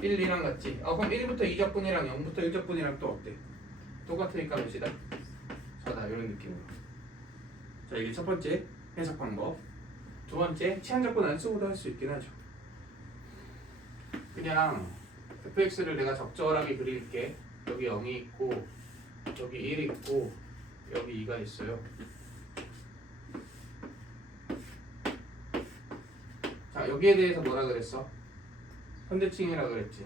1, 2랑 같지. 그럼 1부터 2적분이랑 0부터 1적분이랑 또 어때? 똑같으니까 몇이다? 4다. 이런 느낌으로. 자 이게 첫 번째 해석 방법. 두 번째 치환적분 안 쓰고도 할 수 있긴 하죠. 그냥 fx를 내가 적절하게 그릴게. 여기 0이 있고 여기 1 있고 여기 2가 있어요. 자 여기에 대해서 뭐라 그랬어? 선대칭이라 그랬지.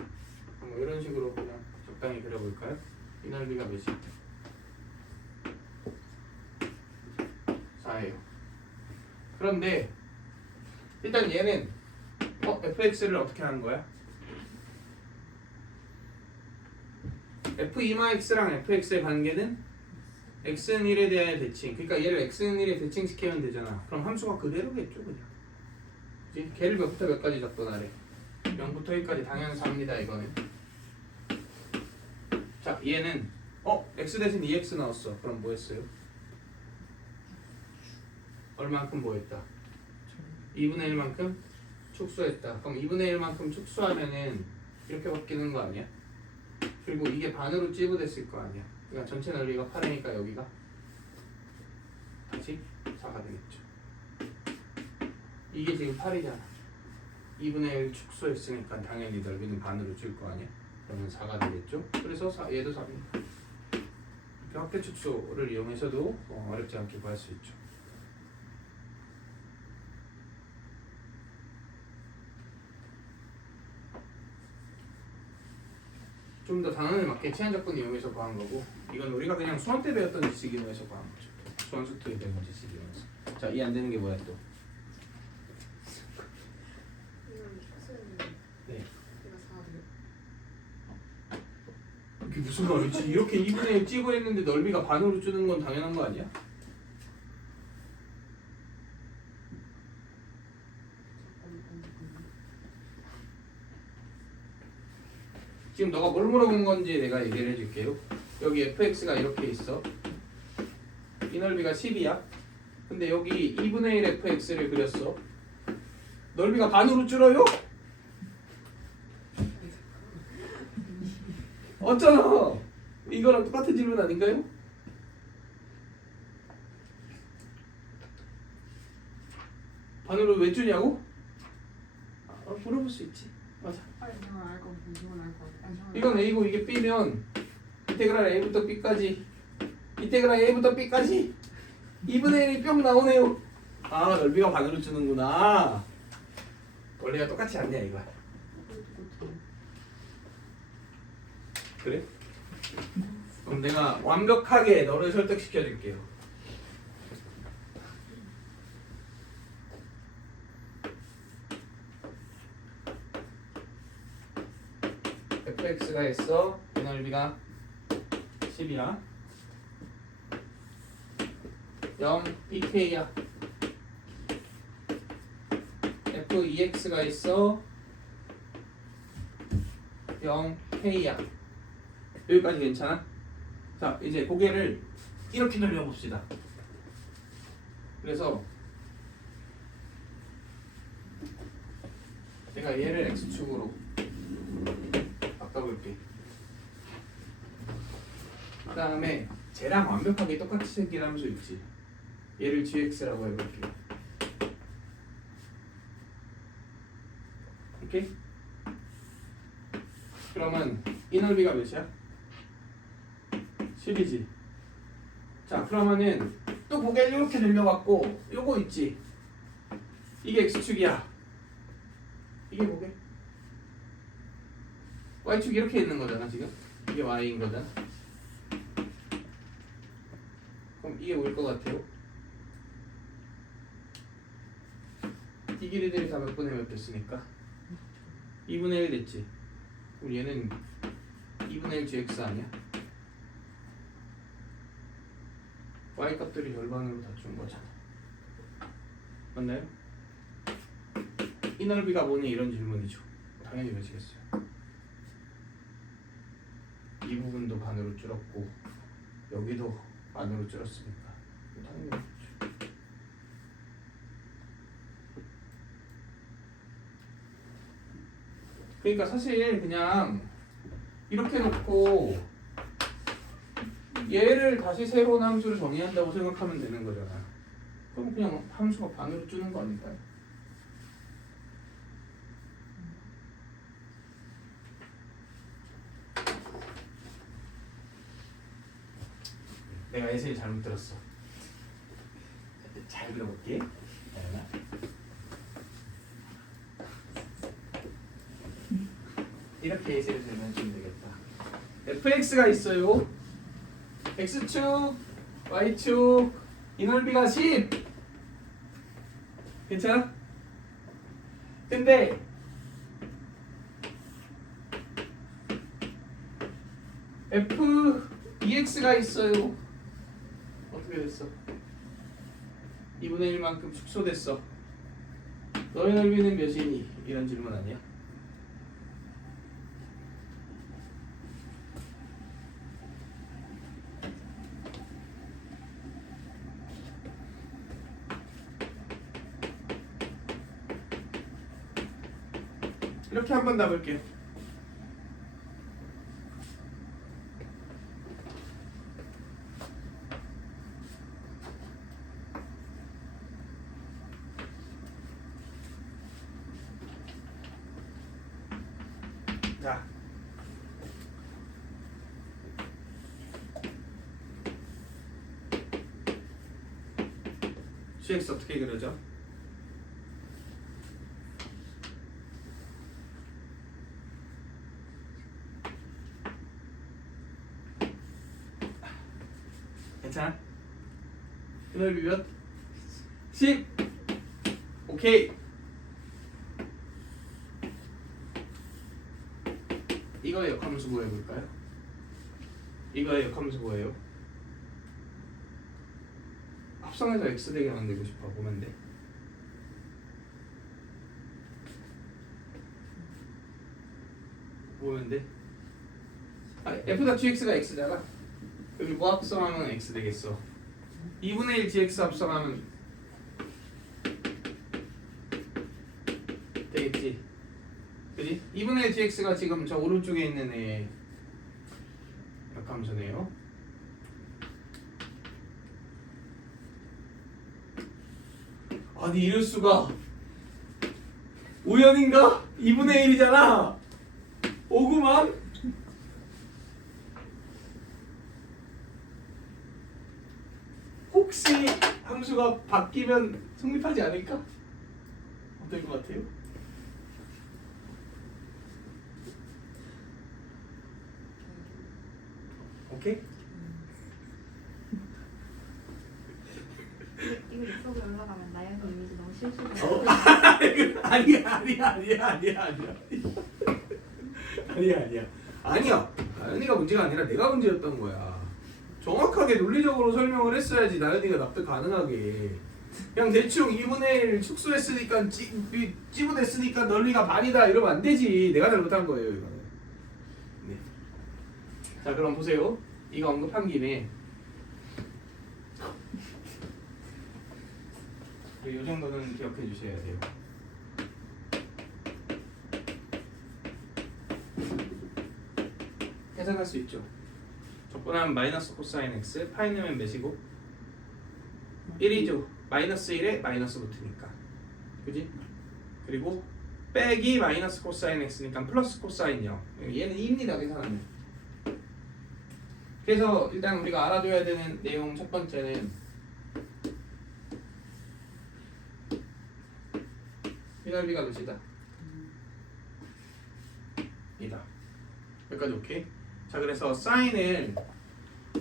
뭐 이런 식으로 그냥 적당히 그려볼까요? 이 넓이가 몇이야? 4예요. 그런데 일단 얘는 fx를 어떻게 하는 거야? f2x랑 fx의 관계는 x는 1에 대하여 대칭. 그러니까 얘를 x는 1에 대칭시키면 되잖아. 그럼 함수가 그대로겠죠 그냥. 그치? 걔를 몇부터 몇까지 적분하래? 0부터 1까지 당연히 4입니다 이거는. 자 얘는 x 대신 2x 나왔어. 그럼 뭐 했어요? 얼만큼 뭐 했다? 2분의 1만큼 축소했다. 그럼 2분의 1만큼 축소하면은 이렇게 바뀌는 거 아니야? 그리고 이게 반으로 찌부됐을 거 아니야. 그러니까 전체 넓이가 8이니까 여기가 다시 4가 되겠죠. 이게 지금 8이잖아. 2분의 1 축소했으니까 당연히 넓이는 반으로 줄 거 아니야. 그러면 4가 되겠죠. 그래서 얘도 4입니다. 이렇게 확대 축소를 이용해서도 어렵지 않게 구할 수 있죠. 좀 더 단원에 맞게 치환적분 이용해서 구한 거고, 이건 우리가 그냥 수험 때 배웠던 지식 이용해서 구한 거죠. 수원수투에 배운 지식 이용해서. 자, 이해 안 되는 게 뭐야 또? 네. 이게 무슨 말이지? 이렇게 2분의 1 찌고 했는데 넓이가 반으로 주는 건 당연한 거 아니야? 지금 너가 뭘 물어본 건지 내가 얘기를 해줄게요. 여기 fx가 이렇게 있어. 이 넓이가 10이야. 근데 여기 2분의 1 fx를 그렸어. 넓이가 반으로 줄어요? 어쩌나? 이거랑 똑같은 질문 아닌가요? 반으로 왜 주냐고? 물어볼 수 있지. 맞아. 빨리 이건 알것 같아. 이건 알것 같아. 이건 A고 이게 B면 인테그랄 A부터 B까지 인테그랄 A부터 B까지 2분의 1이 뿅 나오네요. 아 넓이가 반으로 주는구나. 원래가 똑같지 않냐 이거. 그래? 그럼 내가 완벽하게 너를 설득시켜 줄게요. fx가 있어. 이 넓이가 10이야. 0 pk야. f2x가 있어. 0 k야. 여기까지 괜찮아? 자 이제 고개를 이렇게 돌려봅시다. 그래서 내가 얘를 x축으로 바꿔볼게. 그 다음에 쟤랑 완벽하게 똑같이 생긴 함수 있지. 얘를 gx라고 해볼게. 오케이? 그러면 이 넓이가 몇이야? 10이지. 자 그러면은 또 고개를 이렇게 돌려갖고 요거 있지. 이게 x축이야. 이게 고개? y축이 이렇게 있는 거잖아 지금. 이게 y인 거잖아. 그럼 이게 뭐일 것 같아요? 이 길이들이 다 몇 분의 몇 됐으니까 2분의 1 됐지. 그럼 얘는 2분의 1 gx 아니야? y 값들이 절반으로 다 준 거잖아. 맞나요? 이 넓이가 뭐니 이런 질문이죠. 당연히 몇이겠어요. 이 부분도 반으로 줄었고 여기도 반으로 줄었으니까 당연히 그렇죠. 그러니까 사실 그냥 이렇게 놓고 얘를 다시 새로운 함수를 정의한다고 생각하면 되는 거잖아. 그럼 그냥 함수가 반으로 주는 거 아닐까요? 내가 예시를 잘못 들었어. 잘 들어볼게. 이렇게 예시를 들면 좀 되겠다. fx가 있어요. x축, y축, 이 넓이가 10. 괜찮아? 근데 f2x가 있어요. 어떻게 됐어? 2분의 1만큼 축소됐어. 너의 넓이는 몇이니? 이런 질문 아니야? 이렇게 한번 나볼게요. 자, gx 어떻게 그려져? 괜찮아? 이 넓이 몇? 10! 오케이! 이거의 역함수 구해볼까요? 이거의 역함수 뭐예요? 합성해서 x 되게 만들고 싶어. 보면 돼. 보면 돼? f.gx가 x잖아. 여기 뭐 합성하면 x 되겠어? 2분의 1 gx 합성하면 되겠지. 그지? 2분의 1 gx가 지금 저 오른쪽에 있는 애 역함수네요. 아니 이럴 수가. 우연인가? 2분의 1이잖아. 오구만. 혹시 함수가 바뀌면 성립하지 않을까? 어떨 것 같아요? 오케이? 이거 유튜브에 올라가면 나연이 이미지 너무 실수로 아니야. 나연이가 문제가 아니라 내가 문제였던 거야. 정확하게 논리적으로 설명을 했어야지 나연이가 납득 가능하게. 그냥 대충 2분의 1 축소했으니까 찌부됐으니까 논리가 반이다 이러면 안 되지. 내가 잘못한 거예요 이거는. 네. 자 그럼 보세요. 이거 언급한 김에 이 정도는 기억해 주셔야 돼요. 해석할 수 있죠. 적분하면 마이너스 코사인 x, 파이 넣으면 몇이고? 1이죠. 마이너스 1에 마이너스 붙으니까. 그지? 그리고 빼기 마이너스 코사인 x니까 플러스 코사인 0. 얘는 2입니다. 계산하면. 그래서 일단 우리가 알아둬야 되는 내용 첫 번째는 이 넓이가 몇이다? 이다. 여기까지 오케이? 자 그래서 사인을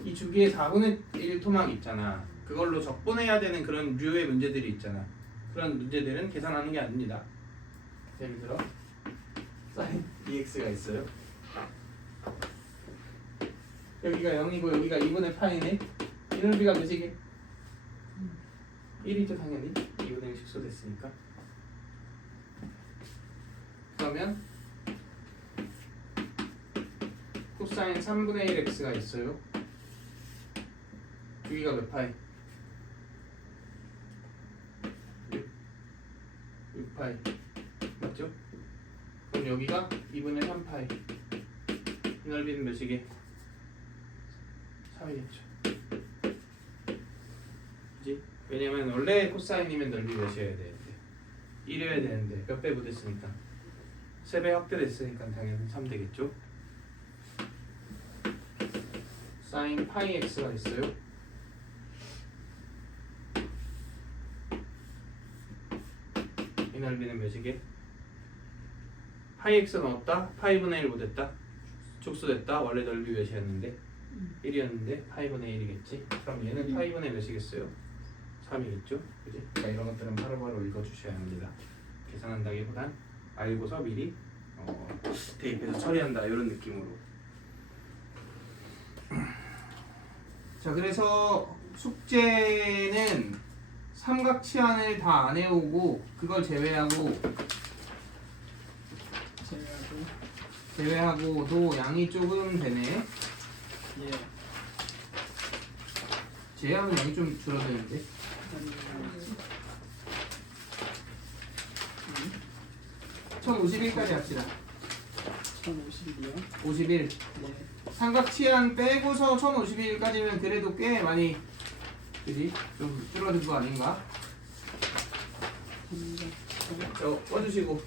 이 주기의 4분의 1 토막 있잖아. 그걸로 적분해야 되는 그런 류의 문제들이 있잖아. 그런 문제들은 계산하는 게 아닙니다. 예를 들어 사인 dx가 있어요. 여기가 0이고 여기가 2분의 파이네. 이 넓이가 몇이게? 1이죠 당연히. 2분의 1 축소됐으니까. 그러면 코사인 3분의 1 x가 있어요. 주기가 몇 파이? 6파이 맞죠? 그럼 여기가 2분의 3파이. 이 넓이는 몇이게? 3이겠죠. 그치? 왜냐면 원래 코사인이면 넓이 몇이어야 되는데 1이어야 되는데 몇 배 붙었으니까 3배 확대됐으니까 당연히 3 되겠죠. 사인 파이 x가 있어요. 이 넓이는 몇이게? 파이 x는 없다? 파이분의 1 못했다? 축소됐다? 원래 넓이 몇이었는데? 1이었는데 파이분의 1이겠지? 그럼 얘는 파이분의 몇이겠어요? 3이겠죠? 그지? 그러니까 이런 것들은 바로바로 읽어주셔야 합니다. 계산한다기보단 알고서 미리 대입해서 처리한다 이런 느낌으로. 자 그래서 숙제는 삼각치환을 다 안 해오고 그걸 제외하고도 양이 조금 되네. 예. 제외하면 양이 좀 줄어드는데. 1051까지 합시다. 1051이요? 51. 예. 삼각치환 빼고서 1051까지면 그래도 꽤 많이 그지? 좀 줄어든 거 아닌가? 저 꺼주시고